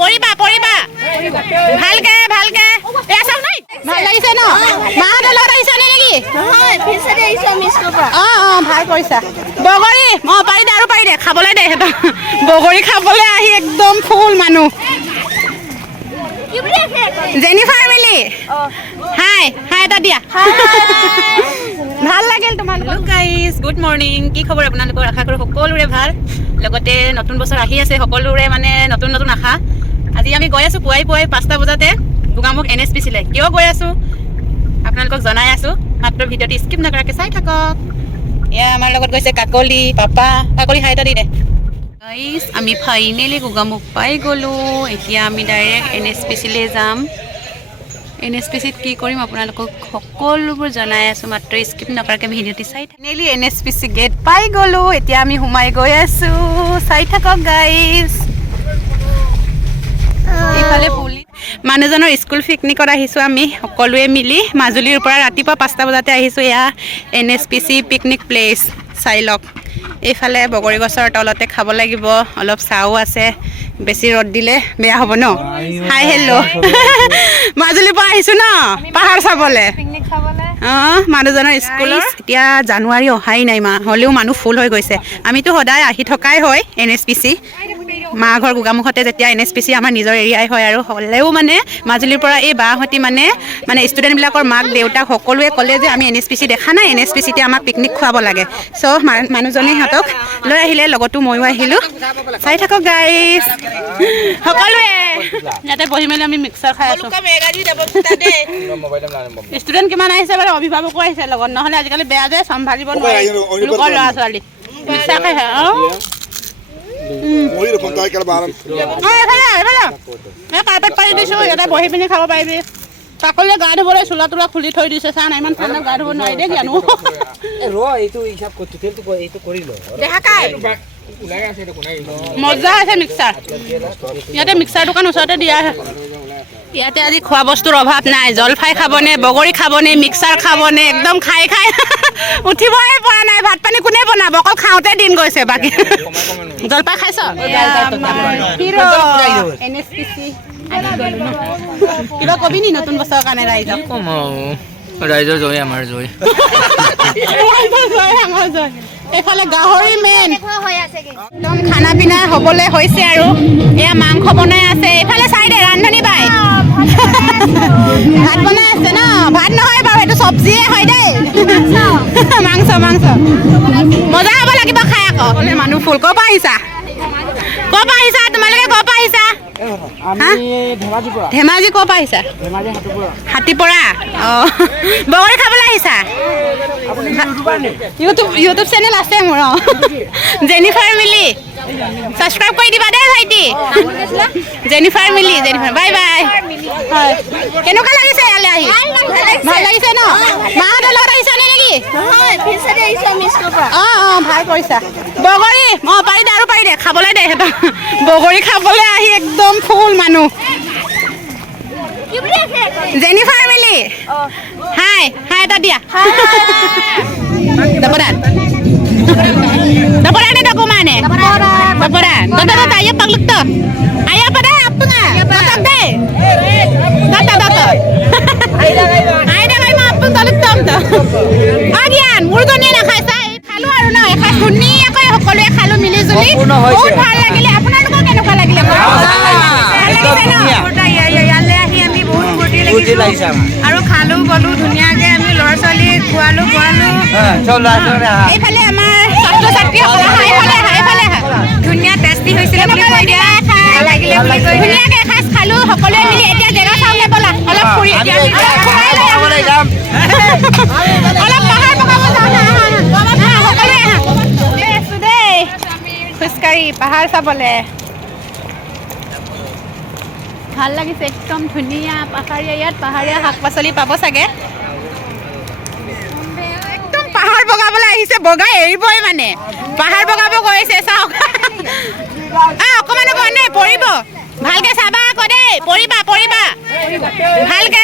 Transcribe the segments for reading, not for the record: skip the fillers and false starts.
পৰিবা পৰিবা ভালকে ভালকে এ চাও নাই ভাল লাগিছে ন মাহঁতৰ লগত আহিছা নেকি নহয় ফিছাৰী আহিছো আমি স্কুলৰ ভাল কৰিছা বগৰী পাৰি দে আৰু পাৰি দে খাবলৈ দে সিহঁতক বগৰী খাবলৈ আহি একদম ফুল মানুহ জেনিফাৰ মিলি হাই হাই এটা দিয়া ভাল লাগিল তোমালোকক গাইজ গুড মৰ্ণিং কি খবৰ আপোনালোকৰ আশা কৰোঁ সকলোৰে ভাল লগতে নতুন বছৰ আহি আছে সকলোৰে মানে নতুন নতুন আশা আজি আমি গৈ আছোঁ পুৱাই 5টা বজাতে গোগামুখ NSPC লৈ কিয় গৈ আছোঁ আপোনালোকক জনাই আছোঁ মাত্ৰ ভিডিঅ'টো স্কিপ নকৰাকৈ চাই থাকক এয়া আমাৰ লগত গৈছে কাকলি পাপা কাকলি হাই এটা দি দে গাইজ আমি ফাইনেলি গোগামুখ পাই গ'লোঁ এতিয়া আমি ডাইৰেক্ট NSPC লৈ যাম NSPCত কি কৰিম আপোনালোকক সকলোবোৰ জনাই আছোঁ মাত্ৰ স্কিপ নকৰাকৈ ভিডিঅ'টো চাই ফাইনেলি NSPC গেট পাই গ'লোঁ এতিয়া আমি সোমাই গৈ আছোঁ চাই থাকক গাইজ এইফালে পুলিচ মানুহজনৰ স্কুল পিকনিকত আহিছোঁ আমি সকলোৱে মিলি মাজুলীৰ পৰা ৰাতিপুৱা 5টা বজাতে আহিছোঁ এয়া NSPC পিকনিক প্লেচ চাই লওক এইফালে বগৰী গছৰ তলতে খাব লাগিব অলপ চাও আছে বেছি ৰ'দ দিলে বেয়া হ'ব ন হাই হেল্ল' মাজুলীৰ পৰা আহিছোঁ ন পাহাৰ চাবলৈ মানুহজনৰ স্কুলৰ এতিয়া জানুৱাৰী অহাই নাই হ'লেও মানুহ ফুল হৈ গৈছে আমিতো সদায় আহি থকাই হয় NSPC মা ঘৰ গোগামুখতে যেতিয়া NSPC আমাৰ নিজৰ এৰিয়াই হয় আৰু হ'লেও মানে মাজুলীৰ পৰা এই বাহঁতি মানে ষ্টুডেণ্টবিলাকৰ মাক দেউতাক সকলোৱে ক'লে যে আমি NSPC দেখা নাই NSPCতে আমাক পিকনিক খুৱাব লাগে চ' মানুহজনে সিহঁতক লৈ আহিলে লগতো ময়ো আহিলোঁ চাই থাকক গাইজ সকলোৱে ইয়াতে বহি মেলি আমি মিক্সাৰ খাই আছোঁ ষ্টুডেণ্ট কিমান আহিছে বাৰু অভিভাৱকো আহিছে লগত নহ'লে আজিকালি বেয়া যে চম্ভালিব নোৱাৰি লোকৰ ল'ৰা ছোৱালী মিক্সাৰ খাই কাৰ্পেট পাৰি দিছোঁ ইয়াতে বহি পিনি খাব পাৰিবি কাকলিয়ে গা ধুবলৈ চোলা তোলা খুলি থৈ দিছে চা না ইমান ঠাণ্ডা গা ধুব নোৱাৰি দেই জানো মজা আছে মিক্সাৰ ইয়াতে মিক্সাৰ দোকান ওচৰতে দিয়া আছে ইয়াতে আজি খোৱা বস্তুৰ অভাৱ নাই জলফাই খাবনে বগৰী খাবনে মিক্সাৰ খাবনে একদম খাই খাই উঠিবই পৰা নাই ভাত পানী কোনে বনাব অকল খাওঁতে দিন গৈছে বাকী জলফাই খাইছ NSPC কিবা কবি নি নতুন বছৰৰ কাৰণে ৰাইজক ৰাইজৰ জয় আমাৰ জয় এইফালে গাহৰি মেইন একদম খানা পিনা হ'বলৈ হৈছে আৰু এয়া মাংস বনাই আছে এইফালে চাইডে ৰান্ধনী বাই ভাত বনাই আছে ন ভাত নহয় বাৰু সেইটো চব্জিয়ে হয় দেই মাংস মাংস মজা হ'ব লাগিব খাই আকৌ মানুহ ফুল ক'ৰ পৰা আহিছা তোমালোকে ক'ৰ পৰা আহিছা ধেমাজি ক'ৰ পৰা আহিছা হাতীপৰা অঁ বগৰী খাবলৈ আহিছা ইউটিউব চেনেল আছে মোৰ অঁ জেনিফাৰ মিলি ছাবস্ক্ৰাইব কৰি দিবা দেই ভাইটি জেনিফাৰ মিলি বাই বাই হয় কেনেকুৱা লাগিছে ইয়ালৈ আহি ভাল লাগিছে ন মাহঁতৰ লগত আহিছা নেকি ভাল কৰিছা বগৰী পাৰি দে আৰু পাৰি দে খাবলৈ দে সিহঁতক বগৰী খাবলৈ আহি একদম ফুল মানুহ জেনিফাৰ মিলি হাই হাই এটা দিয়া dapat ada dokumennya dapat ayo pagluk tuh ayo pada apa nggak dapat deh dapat ayo kayak mau apa pagluk tuh agian murgoni na kaisa খালো আৰু না এখা শুনি আকৌ সকলোৱে খালো মিলি জুলি বহুত ভাল লাগিলে আপোনালোকক কেনেকুৱা লাগিলে ইয়ালৈ আহি আমি বহুত ফূৰ্তি লাগিছে আৰু খালো বলো ধুনীয়াকৈ আমি ল'ৰা ছোৱালী খোৱালো এইফালে আমাৰ ছাত্ৰ ছাত্ৰীসকলে হাইফালে ধুনীয়া টেষ্টি হৈছিলে বুলি কৈ দিয়া লাগিলে বুলি কৈ ধুনীয়াকৈ এসাঁজ খালো সকলোৱে মিলি এতিয়া জেগা চাওঁগে ব'লা অলপ ফুৰি অলপ পাহাৰ বগাব যাওঁ খোজকাঢ়ি পাহাৰ চাবলৈ ভাল লাগিছে একদম ধুনীয়া পাহাৰীয়া ইয়াত পাহাৰীয়া শাক পাচলি পাব চাগে একদম পাহাৰ বগাবলৈ আহিছে বগাই এৰিবই মানে পাহাৰ বগাব গৈছে চাওক অকণমান অকণমান পৰিব ভালকে চাবা আকৌ দেই পৰিবা ভালকে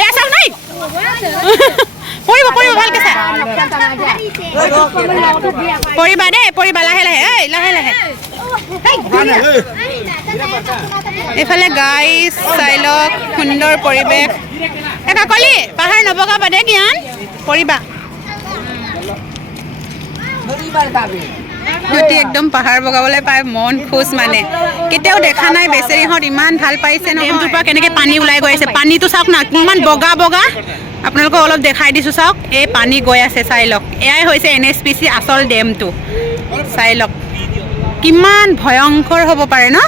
এয়া চাওক নাই পৰিব ভালকে চা পৰিবা দেই লাহে লাহে এইফালে গাইজ চাই লওক সুন্দৰ পৰিৱেশ কাকলি পাহাৰ নবগাবা দে জ্ঞান পৰিবা সিহঁতি একদম পাহাৰ বগাবলৈ পাই মন খুচ মানে কেতিয়াও দেখা নাই বেচেৰিহঁত ইমান ভাল পাইছে নহয় পৰা কেনেকৈ পানী ওলাই গৈ আছে পানীটো চাওক না কিমান বগা বগা আপোনালোকক অলপ দেখাই দিছোঁ চাওক এই পানী গৈ আছে চাই লওক এয়াই হৈছে NSPC আচল ডেমটো চাই লওক কিমান ভয়ংকৰ হ'ব পাৰে ন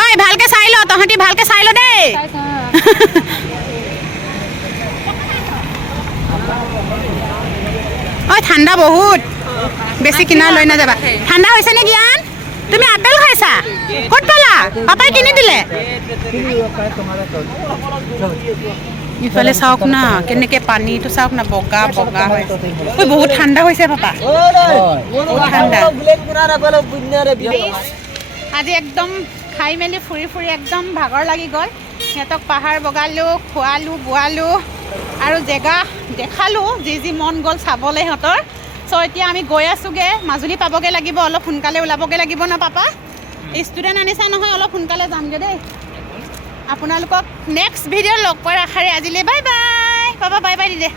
ঐ ভালকৈ চাই ল তহঁতি ভালকৈ চাই ল দেই ঐ ঠাণ্ডা বহুত বেছি কিনাৰ লৈ নাযাবা ঠাণ্ডা হৈছে নে জ্ঞান তুমি আপেল খাইছা ক'ত পালা পাপাই কিনি দিলে ইফালে চাওক না কেনেকৈ পানীটো চাওক না বগা বগা হয় ঐ বহুত ঠাণ্ডা হৈছে পাপা বহুত ঠাণ্ডা আজি একদম খাই মেলি ফুৰি ফুৰি একদম ভাগৰ লাগি গ'ল সিহঁতক পাহাৰ বগালোঁ খোৱালোঁ বোৱালোঁ আৰু জেগা দেখালোঁ যি মন গ'ল চাবলৈ সিহঁতৰ চ' এতিয়া আমি গৈ আছোঁগৈ মাজুলী পাবগৈ লাগিব অলপ সোনকালে ওলাবগৈ লাগিব ন পাপা ষ্টুডেণ্ট আনিছা নহয় অলপ সোনকালে যামগৈ দেই আপোনালোকক নেক্সট ভিডিঅ' লগ পোৱাৰ আশাৰে আজিলৈ bye bye papa bye bye দিলে